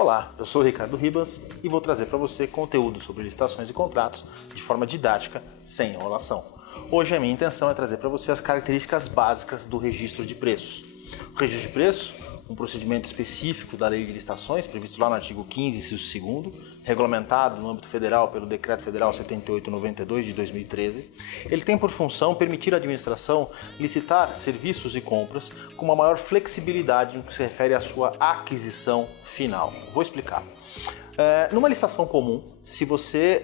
Olá, eu sou o Ricardo Ribas e vou trazer para você conteúdo sobre licitações e contratos de forma didática, sem enrolação. Hoje a minha intenção é trazer para você as características básicas do registro de preços. O registro de preço, um procedimento específico da Lei de Licitações, previsto lá no artigo 15, inciso 2º, regulamentado no âmbito federal pelo Decreto Federal 7892 de 2013, ele tem por função permitir à administração licitar serviços e compras com uma maior flexibilidade no que se refere à sua aquisição final. Vou explicar. Numa licitação comum, se você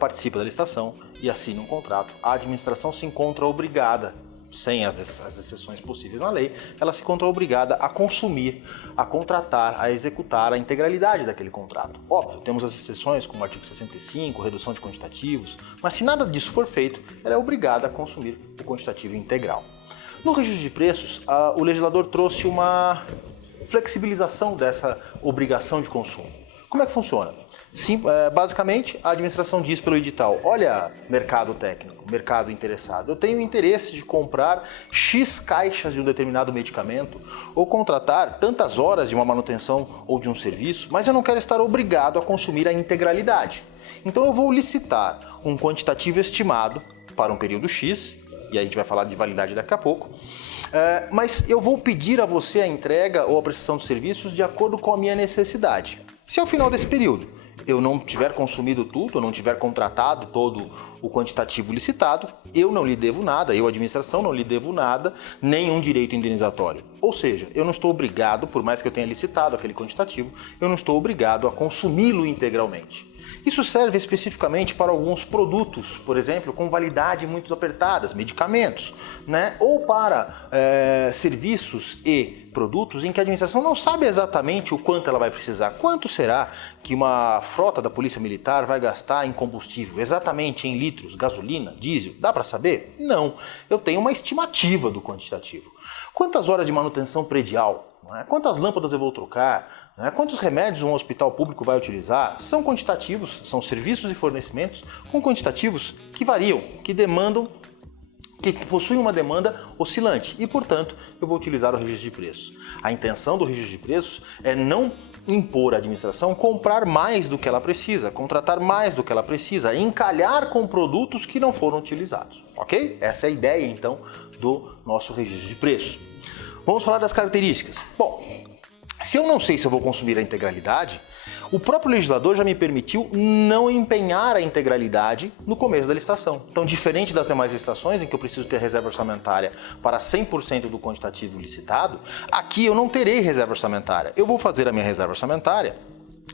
participa da licitação e assina um contrato, a administração se encontra obrigada, sem as exceções possíveis na lei, ela se encontra obrigada a consumir, a contratar, a executar a integralidade daquele contrato. Óbvio, temos as exceções como o artigo 65, redução de quantitativos, mas se nada disso for feito, ela é obrigada a consumir o quantitativo integral. No registro de preços, o legislador trouxe uma flexibilização dessa obrigação de consumo. Como é que funciona? Sim, basicamente, a administração diz pelo edital: olha, mercado técnico, mercado interessado, eu tenho interesse de comprar X caixas de um determinado medicamento ou contratar tantas horas de uma manutenção ou de um serviço, mas eu não quero estar obrigado a consumir a integralidade. Então eu vou licitar um quantitativo estimado para um período X, e a gente vai falar de validade daqui a pouco, mas eu vou pedir a você a entrega ou a prestação de serviços de acordo com a minha necessidade. Se ao final desse período eu não tiver consumido tudo, eu não tiver contratado todo o quantitativo licitado, eu não lhe devo nada, eu, administração, não lhe devo nada, nenhum direito indenizatório. Ou seja, eu não estou obrigado, por mais que eu tenha licitado aquele quantitativo, eu não estou obrigado a consumi-lo integralmente. Isso serve especificamente para alguns produtos, por exemplo, com validade muito apertadas, medicamentos, né? Ou para serviços e produtos em que a administração não sabe exatamente o quanto ela vai precisar. Quanto será que uma frota da Polícia Militar vai gastar em combustível, exatamente em litros, gasolina, diesel? Dá para saber? Não. Eu tenho uma estimativa do quantitativo. Quantas horas de manutenção predial? Quantas lâmpadas eu vou trocar? Quantos remédios um hospital público vai utilizar? São quantitativos, são serviços e fornecimentos com quantitativos que variam, que demandam, que possuem uma demanda oscilante e, portanto, eu vou utilizar o registro de preços. A intenção do registro de preços é não impor à administração comprar mais do que ela precisa, contratar mais do que ela precisa, encalhar com produtos que não foram utilizados, ok? Essa é a ideia, então, do nosso registro de preços. Vamos falar das características. Bom, se eu não sei se eu vou consumir a integralidade, o próprio legislador já me permitiu não empenhar a integralidade no começo da licitação. Então, diferente das demais licitações, em que eu preciso ter reserva orçamentária para 100% do quantitativo licitado, aqui eu não terei reserva orçamentária. Eu vou fazer a minha reserva orçamentária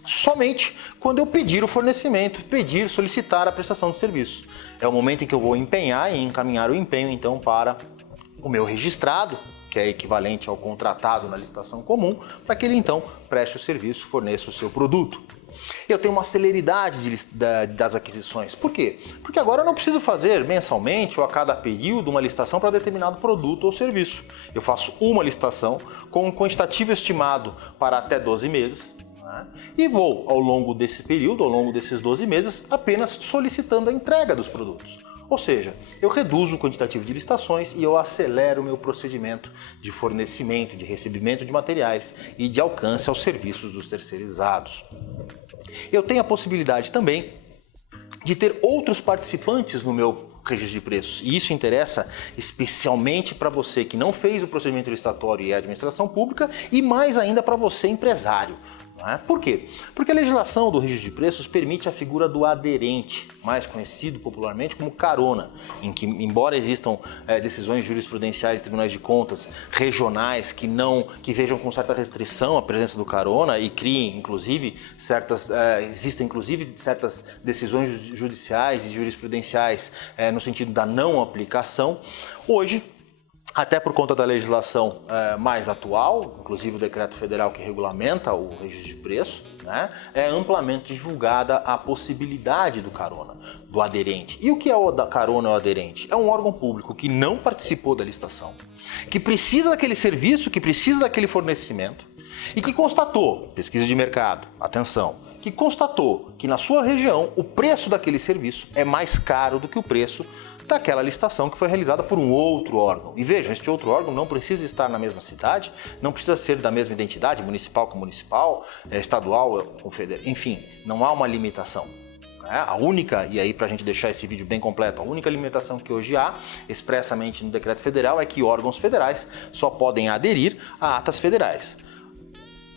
somente quando eu pedir o fornecimento, solicitar a prestação de serviço. É o momento em que eu vou empenhar e encaminhar o empenho, então, para o meu registrado, que é equivalente ao contratado na licitação comum, para que ele então preste o serviço, forneça o seu produto. Eu tenho uma celeridade das aquisições. Por quê? Porque agora eu não preciso fazer mensalmente ou a cada período uma licitação para determinado produto ou serviço. Eu faço uma licitação com um quantitativo estimado para até 12 meses, e vou, ao longo desse período, ao longo desses 12 meses, apenas solicitando a entrega dos produtos. Ou seja, eu reduzo o quantitativo de licitações e eu acelero o meu procedimento de fornecimento, de recebimento de materiais e de alcance aos serviços dos terceirizados. Eu tenho a possibilidade também de ter outros participantes no meu registro de preços, e isso interessa especialmente para você que não fez o procedimento licitatório e a administração pública, e mais ainda para você empresário. Por quê? Porque a legislação do registro de preços permite a figura do aderente, mais conhecido popularmente como carona, em que, embora existam decisões jurisprudenciais de tribunais de contas regionais que vejam com certa restrição a presença do carona e criem, inclusive, existem inclusive certas decisões judiciais e jurisprudenciais no sentido da não aplicação, hoje, até por conta da legislação mais atual, inclusive o decreto federal que regulamenta o registro de preço, é amplamente divulgada a possibilidade do carona, do aderente. E o que é o carona ou aderente? É um órgão público que não participou da licitação, que precisa daquele serviço, que precisa daquele fornecimento e que constatou, pesquisa de mercado, atenção, que constatou que na sua região o preço daquele serviço é mais caro do que o preço daquela licitação que foi realizada por um outro órgão. E vejam, este outro órgão não precisa estar na mesma cidade, não precisa ser da mesma identidade, municipal com municipal, estadual com federal, enfim, não há uma limitação. A única, e aí para a gente deixar esse vídeo bem completo, a única limitação que hoje há, expressamente no decreto federal, é que órgãos federais só podem aderir a atas federais.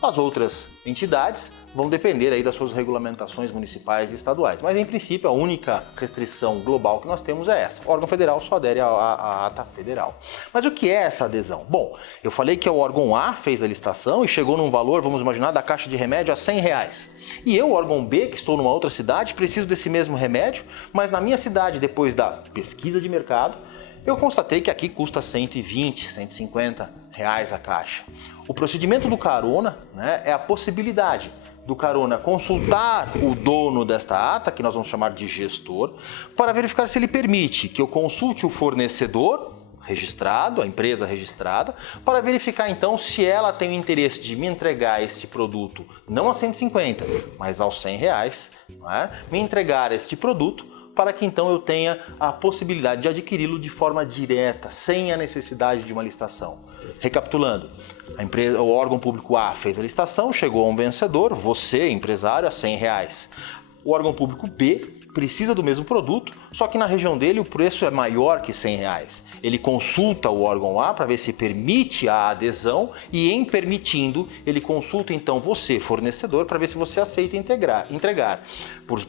As outras entidades vão depender aí das suas regulamentações municipais e estaduais, mas em princípio a única restrição global que nós temos é essa. O órgão federal só adere à ata federal. Mas o que é essa adesão? Bom, eu falei que o órgão A fez a licitação e chegou num valor, vamos imaginar, da caixa de remédio a R$100. E eu, órgão B, que estou numa outra cidade, preciso desse mesmo remédio, mas na minha cidade, depois da pesquisa de mercado, eu constatei que aqui custa R$120, R$150 a caixa. O procedimento do carona, né, é a possibilidade do carona consultar o dono desta ata, que nós vamos chamar de gestor, para verificar se ele permite que eu consulte o fornecedor registrado, a empresa registrada, para verificar então se ela tem o interesse de me entregar este produto não a 150, mas aos R$100, né, me entregar este produto para que então eu tenha a possibilidade de adquiri-lo de forma direta, sem a necessidade de uma licitação. Recapitulando, o órgão público A fez a licitação, chegou a um vencedor, você, empresário, a R$100. O órgão público B precisa do mesmo produto, só que na região dele o preço é maior que R$100. Ele consulta o órgão A para ver se permite a adesão e, em permitindo, ele consulta então você, fornecedor, para ver se você aceita entregar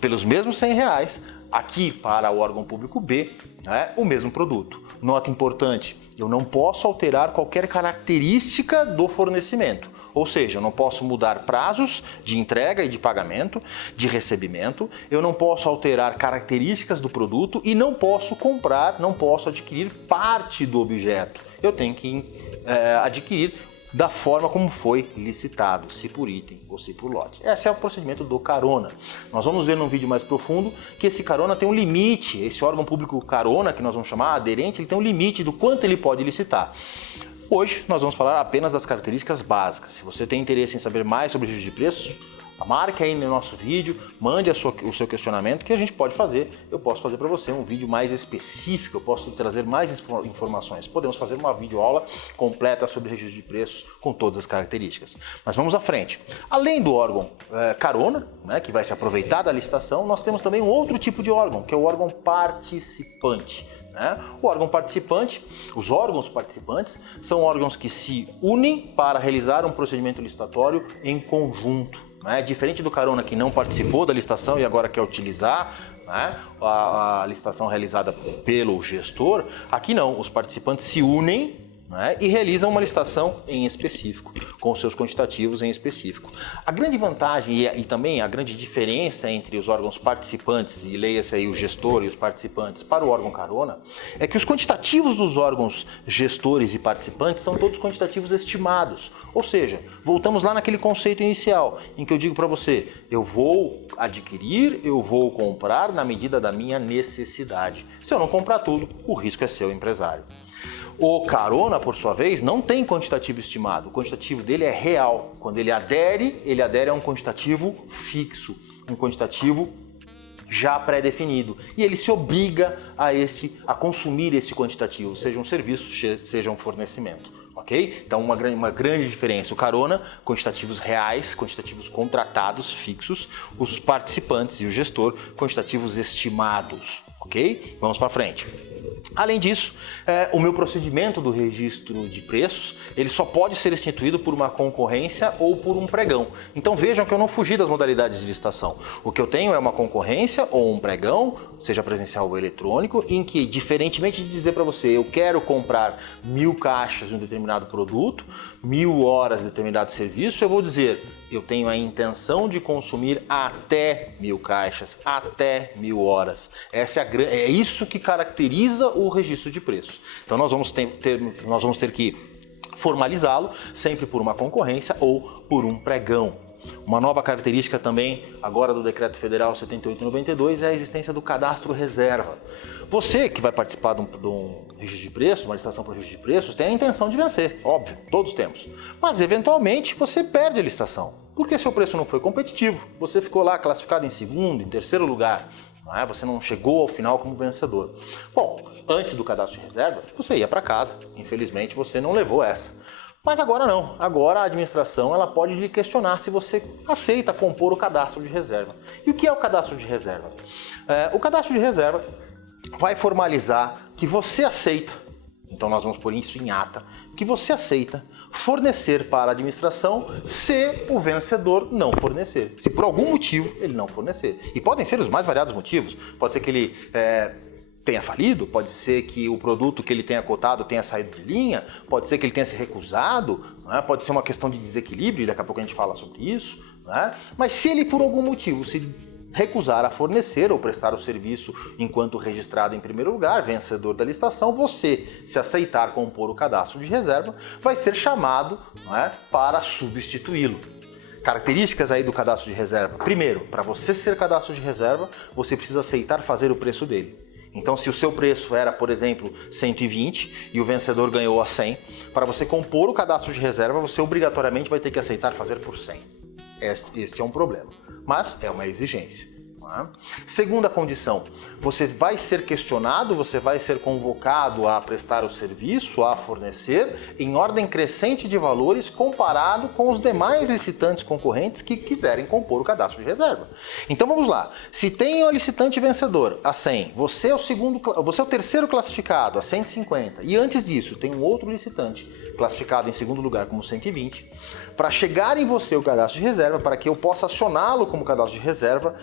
pelos mesmos R$100 aqui para o órgão público B, né, o mesmo produto. Nota importante, eu não posso alterar qualquer característica do fornecimento. Ou seja, eu não posso mudar prazos de entrega e de pagamento, de recebimento, eu não posso alterar características do produto e não posso comprar, não posso adquirir parte do objeto. Eu tenho que adquirir da forma como foi licitado, se por item ou se por lote. Esse é o procedimento do carona. Nós vamos ver num vídeo mais profundo que esse carona tem um limite, esse órgão público carona, que nós vamos chamar aderente, ele tem um limite do quanto ele pode licitar. Hoje nós vamos falar apenas das características básicas. Se você tem interesse em saber mais sobre registro de preços, marque aí no nosso vídeo, mande o seu questionamento que a gente pode fazer. Eu posso fazer para você um vídeo mais específico, eu posso trazer mais informações. Podemos fazer uma videoaula completa sobre registro de preços com todas as características. Mas vamos à frente. Além do órgão carona, né, que vai se aproveitar da licitação, nós temos também um outro tipo de órgão, que é o órgão participante. O órgão participante, os órgãos participantes são órgãos que se unem para realizar um procedimento licitatório em conjunto. Diferente do carona, que não participou da licitação e agora quer utilizar a licitação realizada pelo gestor, aqui não, os participantes se unem e realizam uma licitação em específico, com seus quantitativos em específico. A grande vantagem e também a grande diferença entre os órgãos participantes, e leia-se aí o gestor e os participantes, para o órgão carona, é que os quantitativos dos órgãos gestores e participantes são todos quantitativos estimados. Ou seja, voltamos lá naquele conceito inicial, em que eu digo para você, eu vou adquirir, eu vou comprar na medida da minha necessidade. Se eu não comprar tudo, o risco é seu, empresário. O carona, por sua vez, não tem quantitativo estimado. O quantitativo dele é real. Quando ele adere a um quantitativo fixo, um quantitativo já pré-definido. E ele se obriga a consumir esse quantitativo, seja um serviço, seja um fornecimento. Ok? Então, uma grande diferença. O carona, quantitativos reais, quantitativos contratados, fixos. Os participantes e o gestor, quantitativos estimados. Ok? Vamos para frente. Além disso, o meu procedimento do registro de preços, ele só pode ser instituído por uma concorrência ou por um pregão. Então vejam que eu não fugi das modalidades de licitação. O que eu tenho é uma concorrência ou um pregão, seja presencial ou eletrônico, em que, diferentemente de dizer para você, eu quero comprar 1000 caixas de um determinado produto, 1000 horas de determinado serviço, eu vou dizer, eu tenho a intenção de consumir até 1000 caixas, até 1000 horas. É isso que caracteriza o registro de preços. Então nós vamos ter que formalizá-lo sempre por uma concorrência ou por um pregão. Uma nova característica também, agora do Decreto Federal 78/92, é a existência do cadastro reserva. Você que vai participar de um registro de preços, uma licitação para registro de preços, tem a intenção de vencer, óbvio, todos temos. Mas eventualmente você perde a licitação, porque seu preço não foi competitivo, você ficou lá classificado em segundo, em terceiro lugar. não é? Você não chegou ao final como vencedor. Bom, antes do cadastro de reserva, você ia para casa. Infelizmente, você não levou essa. Mas agora não. Agora a administração ela pode lhe questionar se você aceita compor o cadastro de reserva. E o que é o cadastro de reserva? O cadastro de reserva vai formalizar que você aceita, então nós vamos pôr isso em ata, que você aceita fornecer para a administração se o vencedor não fornecer. Se por algum motivo ele não fornecer. E podem ser os mais variados motivos. Pode ser que ele tenha falido, pode ser que o produto que ele tenha cotado tenha saído de linha, pode ser que ele tenha se recusado, né? Pode ser uma questão de desequilíbrio, daqui a pouco a gente fala sobre isso, né? Mas se ele por algum motivo se recusar a fornecer ou prestar o serviço enquanto registrado em primeiro lugar, vencedor da licitação, você, se aceitar compor o cadastro de reserva, vai ser chamado, não é, para substituí-lo. Características aí do cadastro de reserva. Primeiro, para você ser cadastro de reserva, você precisa aceitar fazer o preço dele. Então, se o seu preço era, por exemplo, 120 e o vencedor ganhou a 100, para você compor o cadastro de reserva, você obrigatoriamente vai ter que aceitar fazer por 100. Este é um problema, mas é uma exigência. Segunda condição, você vai ser questionado, você vai ser convocado a prestar o serviço, a fornecer, em ordem crescente de valores comparado com os demais licitantes concorrentes que quiserem compor o cadastro de reserva. Então vamos lá, se tem o licitante vencedor a 100, você é o terceiro classificado a 150 e antes disso tem um outro licitante classificado em segundo lugar como 120, para chegar em você o cadastro de reserva, para que eu possa acioná-lo como cadastro de reserva,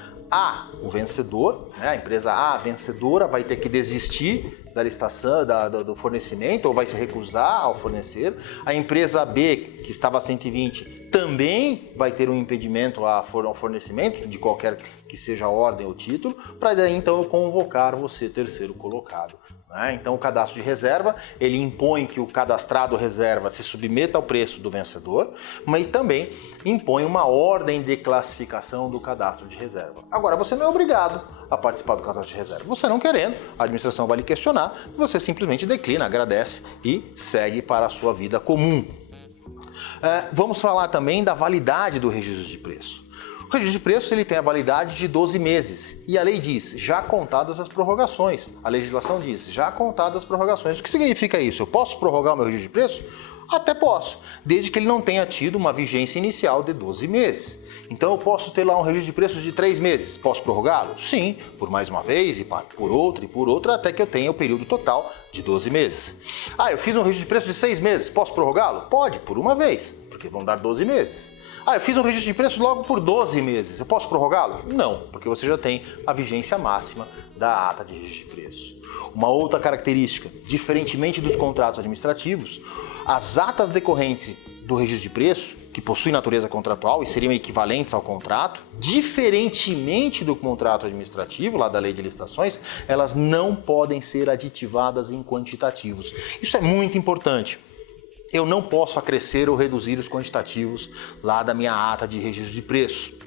o vencedor, né, a empresa A vencedora vai ter que desistir da licitação, do fornecimento, ou vai se recusar ao fornecer. A empresa B, que estava a 120, também vai ter um impedimento ao fornecimento, de qualquer que seja a ordem ou título, para daí então eu convocar você, terceiro colocado. Então o cadastro de reserva, ele impõe que o cadastrado reserva se submeta ao preço do vencedor, mas também impõe uma ordem de classificação do cadastro de reserva. Agora, você não é obrigado a participar do cadastro de reserva. Você não querendo, a administração vai lhe questionar, você simplesmente declina, agradece e segue para a sua vida comum. Vamos falar também da validade do registro de preço. O registro de preços ele tem a validade de 12 meses e a lei diz, já contadas as prorrogações. A legislação diz, já contadas as prorrogações. O que significa isso? Eu posso prorrogar o meu registro de preço? Até posso, desde que ele não tenha tido uma vigência inicial de 12 meses. Então eu posso ter lá um registro de preços de 3 meses. Posso prorrogá-lo? Sim, por mais uma vez, e por outra, até que eu tenha o período total de 12 meses. Eu fiz um registro de preços de 6 meses. Posso prorrogá-lo? Pode, por uma vez, porque vão dar 12 meses. Eu fiz um registro de preços logo por 12 meses. Eu posso prorrogá-lo? Não, porque você já tem a vigência máxima da ata de registro de preço. Uma outra característica, diferentemente dos contratos administrativos, as atas decorrentes do registro de preço, que possuem natureza contratual e seriam equivalentes ao contrato, diferentemente do contrato administrativo, lá da lei de licitações, elas não podem ser aditivadas em quantitativos. Isso é muito importante. Eu não posso acrescer ou reduzir os quantitativos lá da minha ata de registro de preço.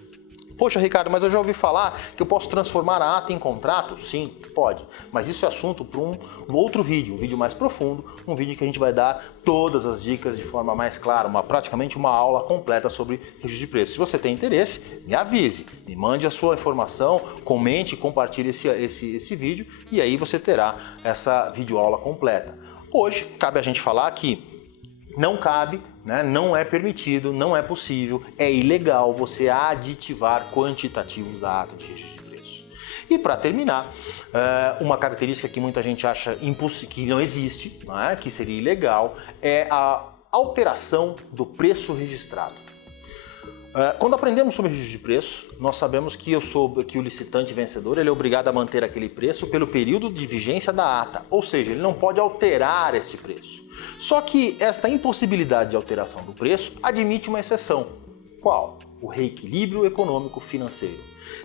Poxa, Ricardo, mas eu já ouvi falar que eu posso transformar a ata em contrato? Sim, pode. Mas isso é assunto para um outro vídeo, um vídeo mais profundo, um vídeo que a gente vai dar todas as dicas de forma mais clara, praticamente uma aula completa sobre registro de preço. Se você tem interesse, me avise, me mande a sua informação, comente e compartilhe esse vídeo e aí você terá essa videoaula completa. Hoje, cabe a gente falar que não cabe, não é permitido, não é possível, é ilegal você aditivar quantitativos da ata de registro de preço. E para terminar, uma característica que muita gente acha que não existe, que seria ilegal, é a alteração do preço registrado. Quando aprendemos sobre registro de preço, nós sabemos que o licitante vencedor ele é obrigado a manter aquele preço pelo período de vigência da ata, ou seja, ele não pode alterar esse preço. Só que esta impossibilidade de alteração do preço admite uma exceção. Qual? O reequilíbrio econômico-financeiro.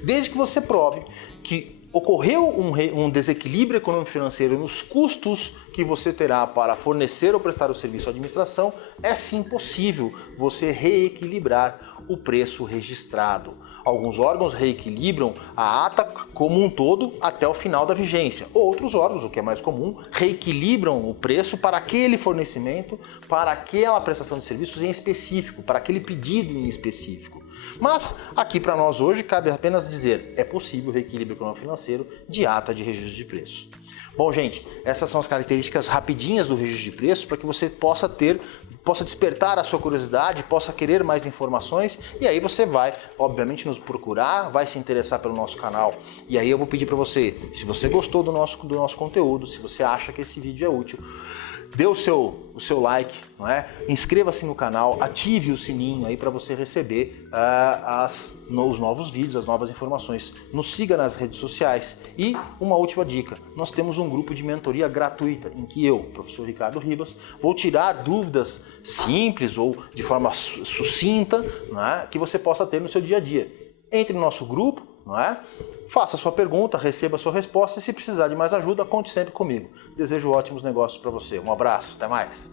Desde que você prove que ocorreu um desequilíbrio econômico-financeiro nos custos que você terá para fornecer ou prestar o serviço à administração, é sim possível você reequilibrar o preço registrado. Alguns órgãos reequilibram a ata como um todo até o final da vigência. Outros órgãos, o que é mais comum, reequilibram o preço para aquele fornecimento, para aquela prestação de serviços em específico, para aquele pedido em específico. Mas aqui para nós hoje cabe apenas dizer, é possível o reequilíbrio econômico-financeiro de ata de registro de preços. Bom, gente, essas são as características rapidinhas do registro de preços para que você possa despertar a sua curiosidade, possa querer mais informações, e aí você vai, obviamente, nos procurar, vai se interessar pelo nosso canal. E aí eu vou pedir para você, se você gostou do nosso conteúdo, se você acha que esse vídeo é útil, dê o seu like, não é? Inscreva-se no canal, ative o sininho aí para você receber os novos vídeos, as novas informações. Nos siga nas redes sociais. E uma última dica, nós temos um grupo de mentoria gratuita em que eu, professor Ricardo Ribas, vou tirar dúvidas simples ou de forma sucinta, não é? Que você possa ter no seu dia a dia. Entre no nosso grupo, não é? Faça a sua pergunta, receba a sua resposta e se precisar de mais ajuda, conte sempre comigo. Desejo ótimos negócios para você. Um abraço, até mais!